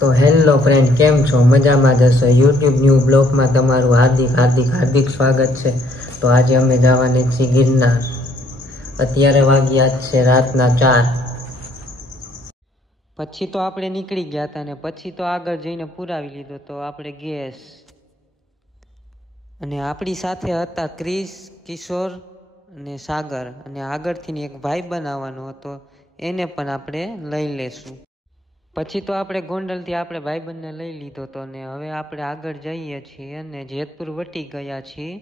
तो hello friend, केम छो? मजा में जशो। यूट्यूब न्यू ब्लॉग में तमारुं हार्दिक हार्दिक हार्दिक स्वागत है। तो आज अमे जवानी छीए गिरनार। अत्यारे वाग्या छे रातना 4। पछी तो आपणे निकળી ગયા હતા ને પછી તો આગળ જઈને પુરાવી લીધો તો આપણે ગેસ। અને આપણી સાથે હતા ક્રિસ, કિશોર અને સાગર, અને આગળથી એક ભાઈ બનાવવાનો હતો, એને પણ આપણે લઈ લેશું। પછી તો આપણે ગોંડલથી આપણે ભાઈબંધને લઈ લીધો હતો ને હવે આપણે આગળ જઈએ છીએ અને જેતપુર વટી ગયા છીએ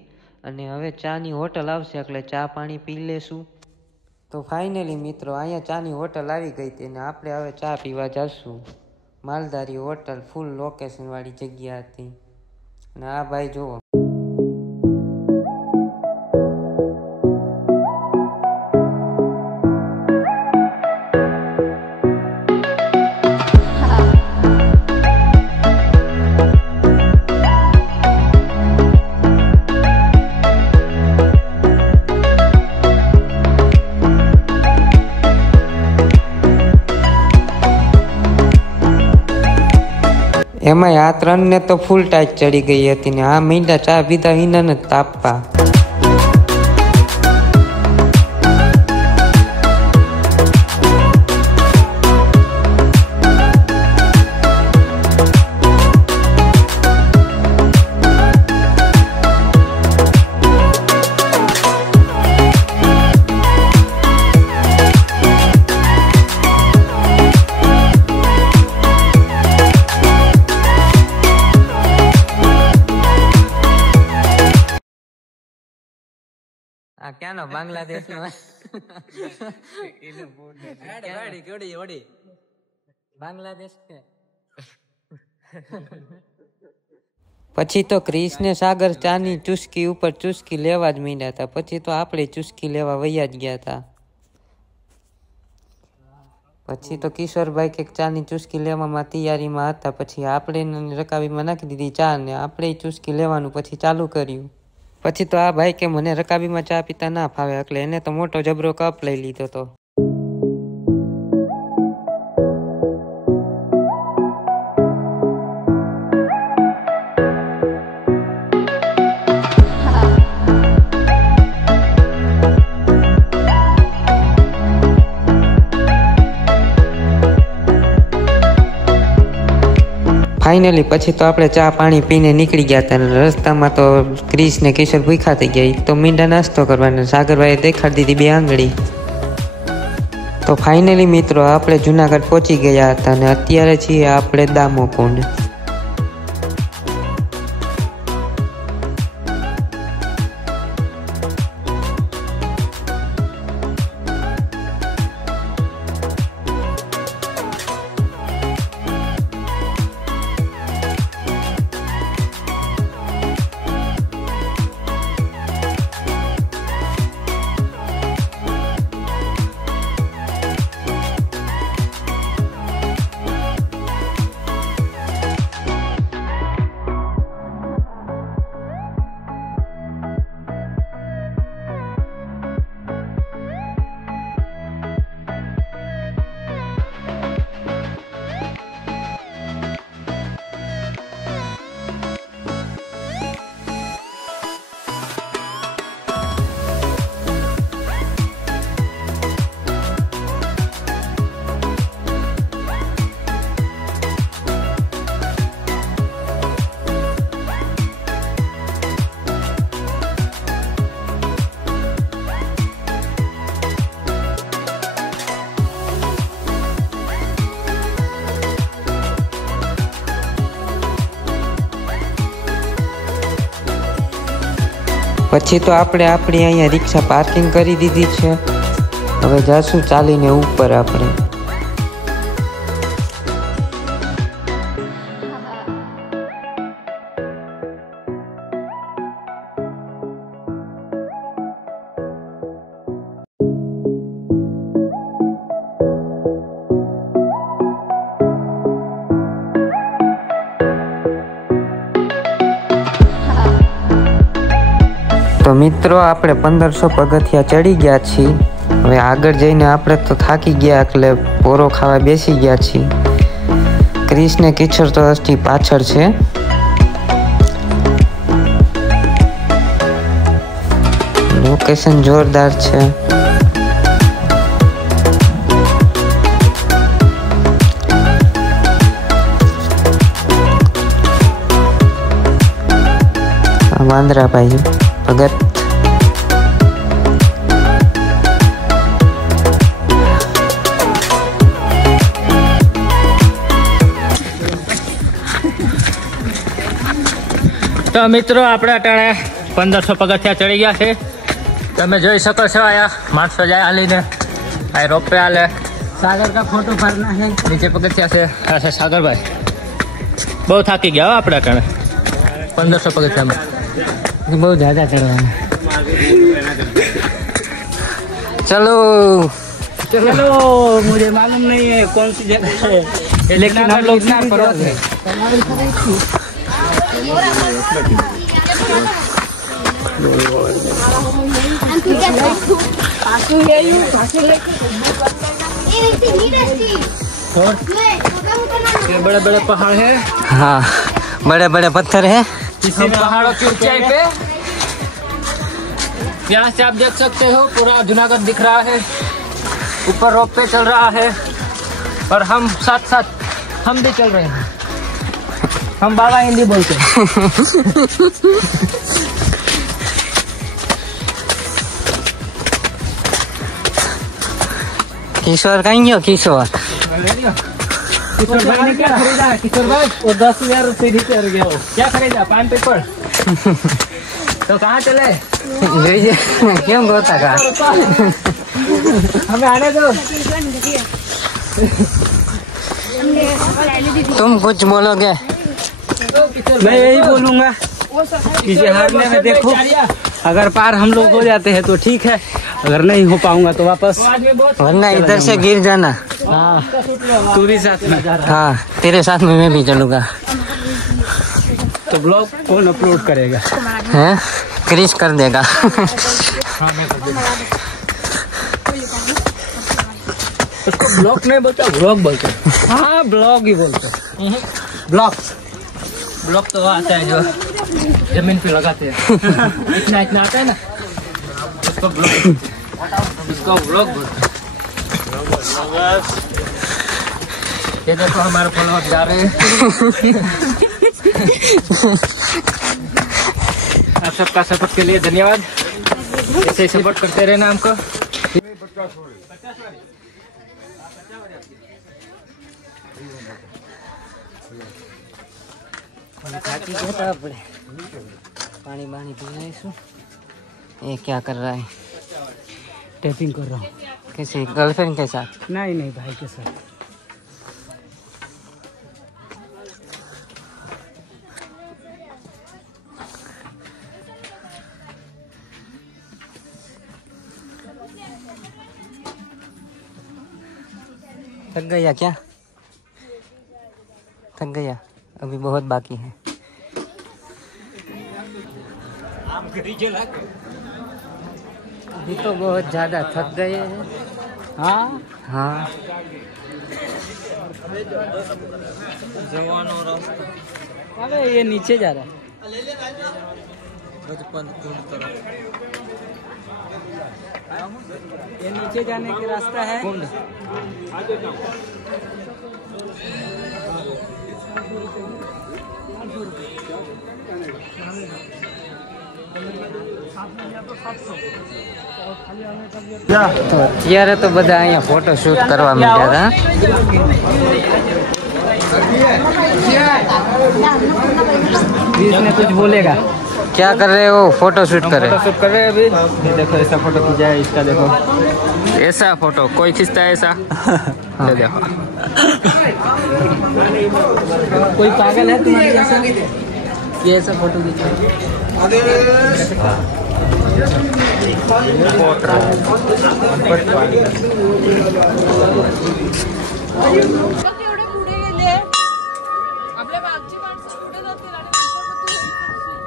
અને હવે ચાની હોટલ આવશે એટલે ચા પાણી પી લેશું। તો ફાઇનલી મિત્રો અહીંયા ચાની હોટલ આવી ગઈ હતી ને આપણે હવે ચા પીવા જશું। માલધારી હોટલ ફૂલ લોકેશન વાળી જગ્યા હતી અને આ ભાઈ જુઓ। એમાં આ ત્રણને તો ફૂલ ટાઈટ ચડી ગઈ હતી ને આ મીંડા ચા પીધા હિના ને તાપવા। क्या ना बांग्लादेश में बांग्लादेश के પછી તો ક્રિસ ને સાગર ચાની ચુસ્કી ઉપર ચુસ્કી લેવા જ માંડ્યા હતા। પછી તો આપણે ચુસ્કી લેવા વૈયા જ ગયા હતા। પછી તો કિશોરભાઈ કે ચાની ચુસ્કી લેવામાં તૈયારીમાં હતા। પછી આપણે રકાબીમાં નાખી દીધી ચા ને આપણે ચુસ્કી લેવાનું પછી ચાલુ કર્યું। પછી તો આ ભાઈ કે મને રકાબીમાં ચા પીતા ના ફાવે એટલે એને તો મોટો જબરો કપ લઈ લીધો હતો। ફાઇનલી પછી તો આપણે ચા પાણી પીને નીકળી ગયા હતા અને રસ્તામાં તો ક્રિસ ને કિશોર ભૂખા થઈ ગયા તો મીંડા નાસ્તો કરવાનો સાગરભાઈએ દેખાડી દીધી 2 આંગળી। તો ફાઇનલી મિત્રો આપણે જુનાગઢ પહોંચી ગયા હતા અને અત્યારે છીએ આપણે દામોકુંડ। પછી તો આપણે આપણી અહીંયા રિક્ષા પાર્કિંગ કરી દીધી છે। હવે જાશું ચાલીને ઉપર આપણે। તો મિત્રો આપણે 1500 પગથિયા ચડી ગયા છીએ। હવે આગળ જઈને આપણે તો થાકી ગયા એટલે પોરો ખાવા બેસી ગયા છીએ। ક્રિશ ને કિશોર તો હજી પાછળ છે. લોકેશન જોરદાર છે. વાંદરાભાઈ ભગત. તો મિત્રો આપણે અટાણે 1500 પગથિયા ચડી ગયા છે. તમે જોઈ શકો છો આયા માણસો જાય હાલીને. આ રોપે હાલે. સાગર કા ફોટો ભરના છે. નીચે પગથિયા છે. આ છે સાગરભાઈ. બહુ થાકી ગયા આપણે અટાણે 1500 પગથિયામાં. બહુ જ્યાદા ચડવાના. ચલો चलो मुझे मालूम नहीं है कौन सी जगह है, लेकिन हम लोग इतना पर्वत है. ये बड़े बड़े पहाड़ है. हाँ, बड़े बड़े पत्थर है. इसी पहाड़ों की ऊंचाई पे यहाँ से आप देख सकते हो पूरा जूनागढ़ दिख रहा है. ऊपर रोप पे चल रहा है और हम साथ साथ हम भी चल रहे हैं. हम बाबा हिंदी बोलते हैं. किशोर कहीं गयो किशोर? किशोर भाई ने क्या खरीदा है? किशोर भाई वो 10,000 सीढ़ी चढ़ गया. वो क्या खरीदा? पान पेपर. तो कहाँ चले? क्यों बोलता का? हमें आने दो. तुम कुछ बोलोगे? मैं यही बोलूंगा कि हारने में देखो, अगर पार हम लोग हो जाते हैं तो ठीक है, अगर नहीं हो पाऊंगा तो वापस. वरना इधर से गिर जाना. हाँ, तू भी साथ में. हाँ, तेरे साथ में मैं भी चलूंगा. तो ब्लॉग कौन अपलोड करेगा? हैं? क्रिश कर देगा. उसको ब्लॉग नहीं बोलते, ब्लॉग बोलते. हाँ, ब्लॉग ही बोलते. ब्लॉग ब्लॉग तो आता है जो जमीन पे लगाते हैं. इतना इतना आता है ना, उसको ब्लॉग, उसको ब्लॉग बोलते हैं. ये देखो हमारे फॉलोअर जा रहे हैं. आप सबका सपोर्ट के लिए धन्यवाद. ऐसे ही सपोर्ट करते रहना हमको. पानी पानी पीना. ये क्या कर रहा है? टैपिंग कर रहा हूँ. किसी गर्लफ्रेंड के साथ? नहीं नहीं, भाई के साथ. थक गया क्या? थक गया? अभी बहुत बाकी है. अभी तो बहुत ज्यादा थक गए हैं. हाँ हाँ. अबे ये नीचे जा रहा है. ये नीचे जाने का रास्ता है. તો અત્યારે તો બધા અહીંયા ફોટો શૂટ કરવા માંડ્યા હતા. इसने कुछ बोलेगा. क्या कर रहे हो? फोटो शूट कर रहे हो? शूट कर रहे हैं अभी. ये देखो ऐसा फोटो खींचा है. इसका देखो ऐसा फोटो कोई खींचता है ऐसा. ये देखो कोई पागल है तुम्हारे जैसा, ये ऐसा फोटो खींचा. आपल्या मागची माणसं कुठे जातील आणि नंतर मग तू हे करशील.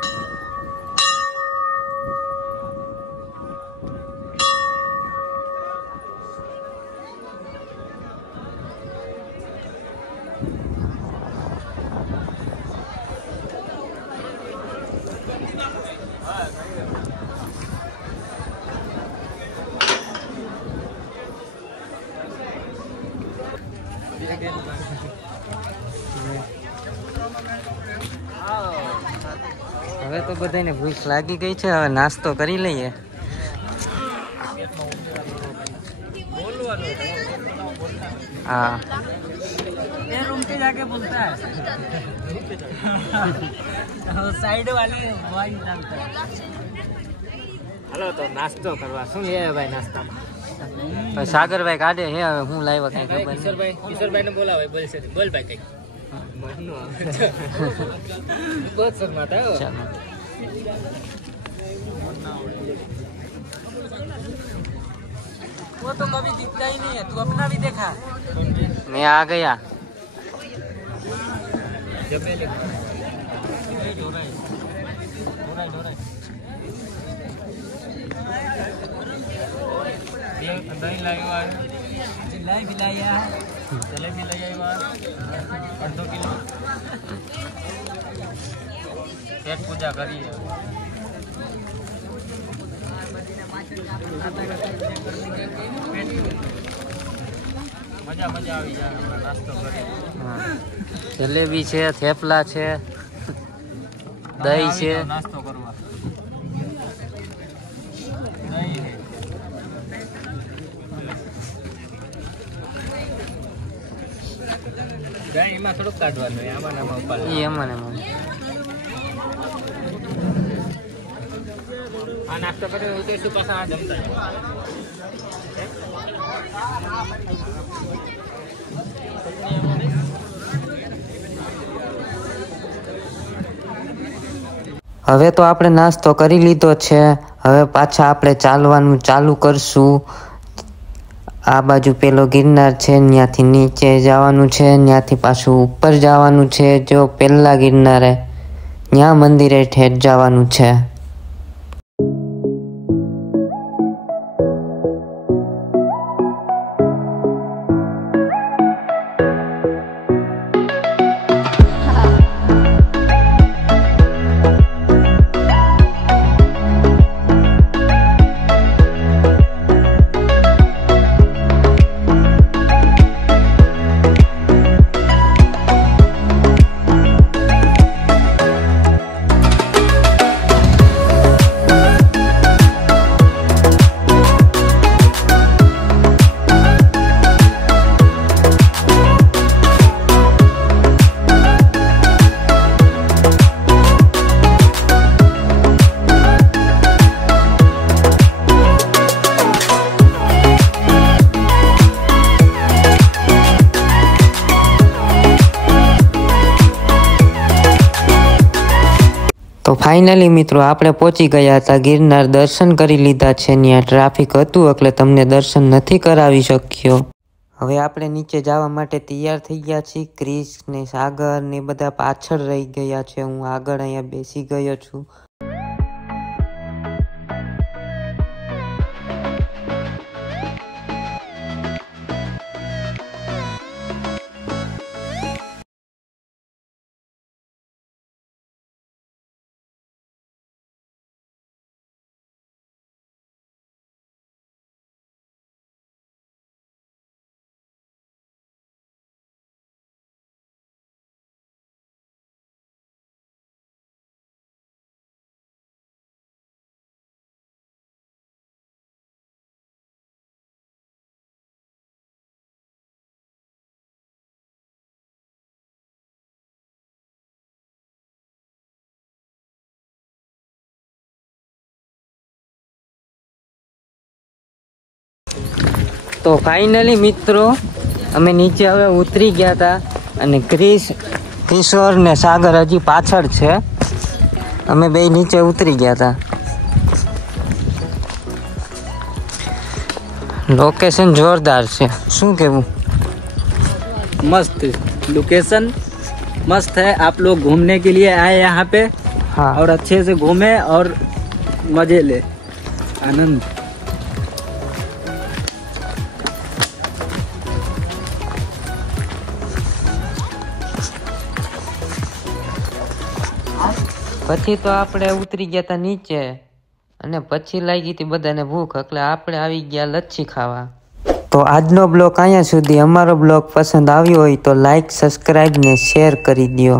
હવે તો બધાને ભૂખ લાગી ગઈ છે, હવે નાસ્તો કરી લઈએ. हाँ रूम पे जाके बोलता है साइड वाले हेलो तो नाश्तो करवा શું છે ભાઈ નાસ્તામાં सागरભાઈ કાઢે હે હવે હું લાવ્યા કઈ ખબર કિશોરભાઈ કિશોરભાઈ ને બોલાવે બોલ છે બોલ ભાઈ કઈ बहुत शर्माता है वो। वो तो कभी दिखता ही नहीं है, तू अपना भी देखा. मैं आ गया. पेट पूजा करी मजा मजा આવી જાય નાસ્તો કરી. જલેબી છે, થેપલા છે, દહીં છે. નાસ્તો કરવા દહીં દહીં એમાં થોડુંક કાઢવાનું આમાં આમાં ઉપર એમાં આ નાસ્તો કરીને ઉતરીશું પાછા આ જમતા હવે તો આપણે નાસ્તો કરી લીધો છે. હવે પાછા આપણે ચાલવાનું ચાલુ કરશું. આ બાજુ પેલો ગિરનાર છે, ત્યાંથી નીચે જવાનું છે, ત્યાંથી પાછું ઉપર જવાનું છે. જો પેલા ગિરનારે ત્યાં મંદિરે ઠેઠ જવાનું છે. તો ફાઇનલી મિત્રો આપણે પહોંચી ગયા હતા ગિરનાર. દર્શન કરી લીધા છે. ત્યાં ટ્રાફિક હતું એટલે તમને દર્શન નથી કરાવી શક્યો. હવે આપણે નીચે જવા માટે તૈયાર થઈ ગયા છીએ. ક્રિશ ને સાગર ને બધા પાછળ રહી ગયા છે. હું આગળ અહીંયા બેસી ગયો છું. તો ફાઇનલી મિત્રો અમે નીચે હવે ઉતરી ગયા હતા અને ક્રિશ, કિશોર ને સાગર હજી પાછળ છે. અમે બે નીચે ઉતરી ગયા હતા. लोकेशन जोरदार છે. શું કહેવું? मस्त लोकेशन मस्त है. आप लोग घूमने के लिए आए यहाँ पे. हाँ और अच्छे से घूमे और मजे ले, आनंद. પછી તો આપણે ઉતરી ગયા હતા નીચે અને પછી લાગી હતી બધાને ભૂખ એટલે આપણે આવી ગયા લચ્છી ખાવા. તો આજનો બ્લોગ અહીંયા સુધી. અમારો બ્લોગ પસંદ આવ્યો હોય તો લાઈક, સબસ્ક્રાઈબ ને શેર કરી દો.